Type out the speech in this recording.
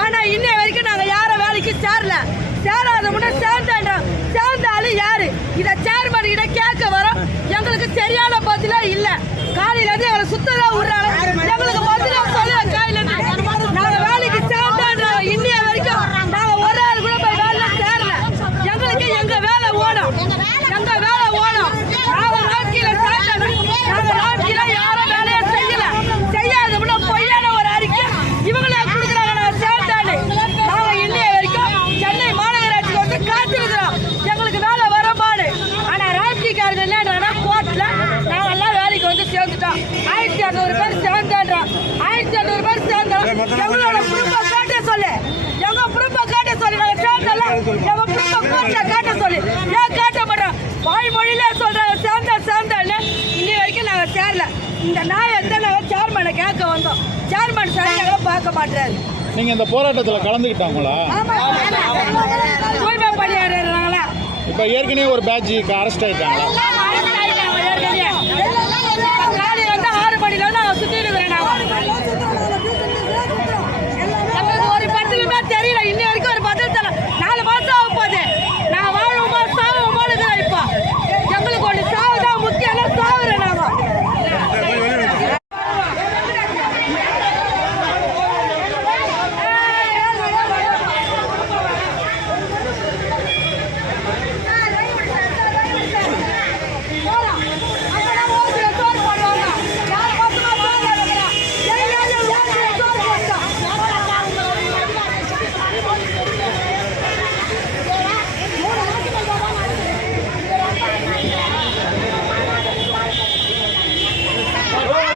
ஆனா இன்ன வரைக்கும் நாங்க யாரும் வேலைக்கு சேராத முன்ன சேர்ந்தாலும் யாரு இத சேர்மன் கிட்ட கேட்க வரோம். எங்களுக்கு சரியான பதிலா இல்ல. காலையில இருந்து எங்களை சுத்ததான் விடுறாங்க. எங்களுக்கு பதிலா சொல்ல காலையில நாங்க வேலைக்கு சேர்ந்தோம். இன்னைய வரைக்கும் நாங்க ஒரு ஆள் கூட போய் வேலை சேரல. எங்களுக்கு எங்க வேலை ஓடும். நாங்க நாட்கில யாரும் வேலையை செய்யாத முன்ன பொய்யான ஒரு அறிக்கை இவங்களே கொடுக்குறாங்க. நாங்க சேர்ந்தாலே நாங்க இன்னைய வரைக்கும் சென்னை மாநகராட்சிக்கு வந்து காத்திருக்கிறோம். எங்களுக்கு வேலை வரப்பாடு. ஆனா ராட்சிக்காரங்க என்னன்னா கோர்ட்ல நாங்க எல்லாம் வேலைக்கு வந்து சேர்ந்துட்டோம். 1200 பேர் சேர்ந்தோம். 1200 பேர் சேர்ந்தோம். எங்களோட குடும்ப காட்ட சொல்லு. எங்க குடும்ப காட்ட சொல்லி நாங்க சேர்ந்தோம். எங்க குடும்ப கோர்ட்ல காட்ட சொல்லி ஏன் காட்ட மாட்டோம்? வாய்மொழியில சொல்றாங்க சேர்ந்தோன்னு. இன்னை வரைக்கும் நாங்க சேரல. இந்த நாய் எத்தனை சேர்மனை கேட்க வந்தோம். சேர்மன் சரியாக பார்க்க மாட்டாரு. நீங்க இந்த போராட்டத்துல கலந்துக்கிட்டாங்களா? தூய்மை பணியாளர்களா? இப்ப ஏற்கனவே ஒரு பேட்சுக்கு அரெஸ்ட் ஆயிட்டாங்களா?